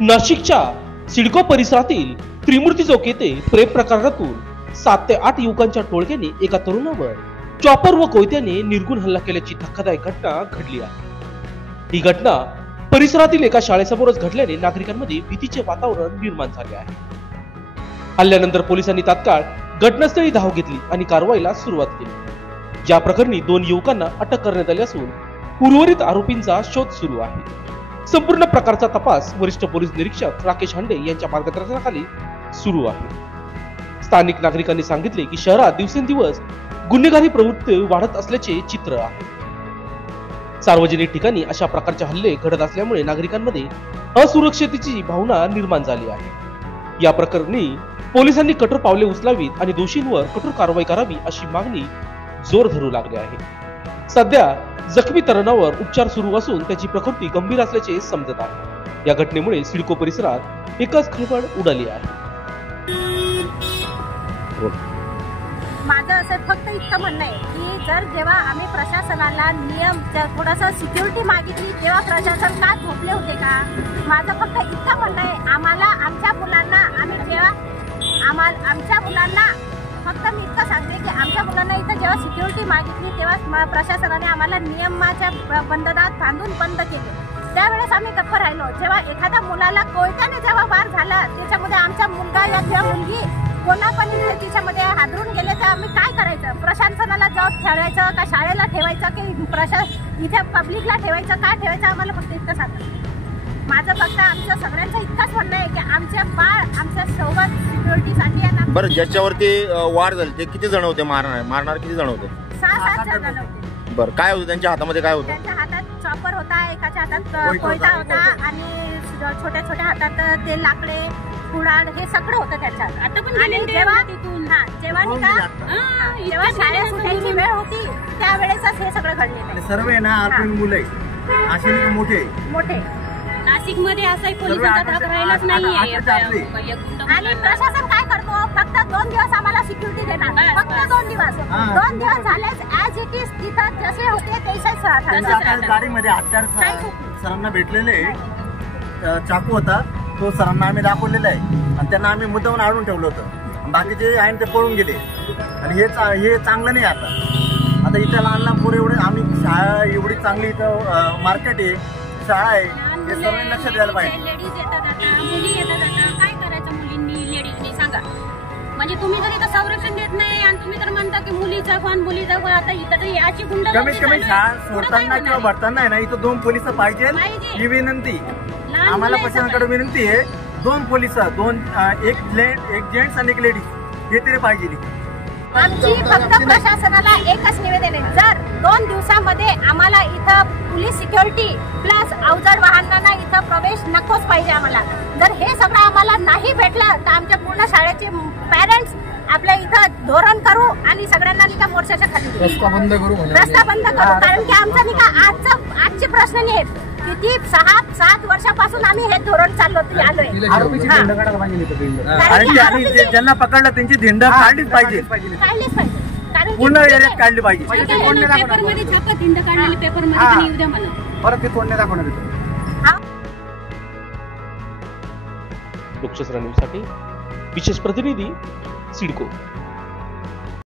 नाशिकच्या सिडको परिसरातील त्रिमूर्ती चौक येथे प्रेम प्रकारातून 7 ते 8 युवकांच्या टोळक्याने एका तरुणावर चॉपर व कोयत्याने निर्गुण हल्ला केल्याची धक्कादायक घटना घडली आहे। ही घटना परिसरातील एका शाळेसमोरच घडल्याने नागरिकांमध्ये भीतीचे वातावरण निर्माण झाले आहे। हल्ल्यानंतर पोलिसांनी तात्काळ घटनास्थळी धाव घेतली आणि कारवाईला सुरुवात केली। या प्रकरणी 2 युवकांना अटक करण्यात आली असून उर्वरित आरोपींचा शोध सुरू आहे। संपूर्ण प्रकारचा तपास वरिष्ठ पोलीस निरीक्षक राकेश हांडे यांच्या मार्गदर्शनाखाली सुरू आहे। स्थानिक नागरिकांनी सांगितले की शहरात दिवसेंदिवस गुन्हेगारी प्रवृत्ती वाढत असल्याचे चित्र आहे। सार्वजनिक ठिकाणी अशा प्रकारचे हल्ले घडत असल्यामुळे नागरिकांमध्ये असुरक्षिततेची भावना निर्माण झाली आहे। या प्रकरणी पोलिसांनी कठोर पावले उचलावीत आणि दोषींवर कठोर कारवाई करावी अशी मागणी जोर धरू लागली आहे। सध्या जखमी तरुणावर उपचार सुरू असून त्याची प्रकृती गंभीर असल्याचे समजत आहे। या घटनेमुळे सिडको परिसरात एकच खळबळ उडाली आहे। माझं असं फक्त इतकं म्हणणं आहे की जेव्हा आम्ही प्रशासनाला नियम थोडासा सिक्युरिटी मागितली तेव्हा प्रशासन का झोपले होते का? माझं फक्त इतकं म्हणणं आहे, आम्हाला आमच्या मुलांना फक्त मी इतकं सांगते की आमच्या मुलांना इथं जेव्हा सिक्युरिटी मागितली तेव्हा प्रशासनाने आम्हाला नियमाच्या बंधनात बांधून बंद केले। त्यावेळेस आम्ही गप्प राहिलो। जेव्हा एखाद्या मुलाला कोयत्याने जेव्हा वार झाला त्याच्यामध्ये आमचा मुलगा या किंवा मुलगी कोणा पण तिच्यामध्ये हादरून गेले तर आम्ही काय करायचं? प्रशासनाला जॉब ठेवायचं का शाळेला ठेवायचं की इथे पब्लिकला ठेवायचं? काय ठेवायचं? आम्हाला फक्त इतकं सांगा। माझं फक्त आमचं सगळ्यांचं इतकंच म्हणणं आहे की आमच्या बाळ आमच्या सोबत सिक्युरिटीसाठी आहे ना। बरं, ज्याच्यावरती वार झाले ते किती जण होते? मारणार किती जण होते? 6-7 जण होते। बरं, काय होतं त्यांच्या हातामध्ये? काय होतं? त्यांच्या हातात चॉपर होता, एकाच्या हातात कोयता होता आणि छोट्या छोट्या हातात ते लाकडे कुडाळ हे सगळं होतं त्याच्यात। आता पण जेव्हा शाळेत सुटायची वेळ होती त्यावेळेसच हे सगळं घडलेलं आहे। सर्व आहे ना आपण मुलं असे मोठे नाशिक मध्ये असाही पोलिसांचा धाक राहिलाच नाहीये। आणि प्रशासन काय करतो? फक्त 2 दिवस आम्हाला सिक्युरिटी देणार, फक्त 2 दिवस। 2 दिवस झालेच ॲज इट इज तिथं जसे होते तसेच राहतात। गाडीमध्ये हत्यार सरांना भेटलेले चाकू होता, तो सरांना आम्ही दाखवलेला आहे आणि त्यांना आम्ही मुद्दामून आणून ठेवलं होतं। बाकीचे आहे ते पळून गेले आणि हे चांगलं नाही। आता इथं लहान पोरं एवढे, आम्ही शाळा एवढी चांगली, इथं मार्केट आहे, शाळा आहे, हे सर्व लक्ष द्यायला पाहिजे। लेडीज येतात आता, मुली येतात आता, काय करायचं मुलींनी लेडीजनी सांगा? म्हणजे तुम्ही जर इथं संरक्षण देत नाही आणि तुम्ही तर म्हणता की मुलीचा कोण आता इथं तर याची गुंड कमीत कमी शाळा सोडताना किंवा भरताना आहे ना इथं 2 पोलिस पाहिजे ही विनंती आम्हाला प्रशासनाकडे विनंती आहे। 2 पोलिस, एक जेंट्स आणि एक लेडीज हे तरी पाहिजे। आमची फक्त प्रशासनाला एकच निवेदन आहे, जर 2 दिवसामध्ये आम्हाला इथं पोलीस सिक्युरिटी प्लस अवजड वाहनांना इथं प्रवेश नकोच पाहिजे आम्हाला। जर हे सगळं आम्हाला नाही भेटलं तर आमच्या पूर्ण शाळेचे पॅरेंट्स आपल्या इथं धोरण करू आणि सगळ्यांना निका मोर्चाच्या खाली रस्ता बंद करू। कारण की आमचा निका आजचे प्रश्न नाही आहेत, किती 6-7 वर्षापासून आम्ही हे धोरण चालवत आलोय। ज्यांना पकडलं त्यांची धिंड काढलीच पाहिजे, पूर्ण एरियात काढली पाहिजे। पेपरमध्ये छापा, धिंड काढलेली पेपरमध्ये येऊ द्या मला। परत ते तोंड दाखवणार लोकशाही न्यूजसाठी विशेष प्रतिनिधी सिडको।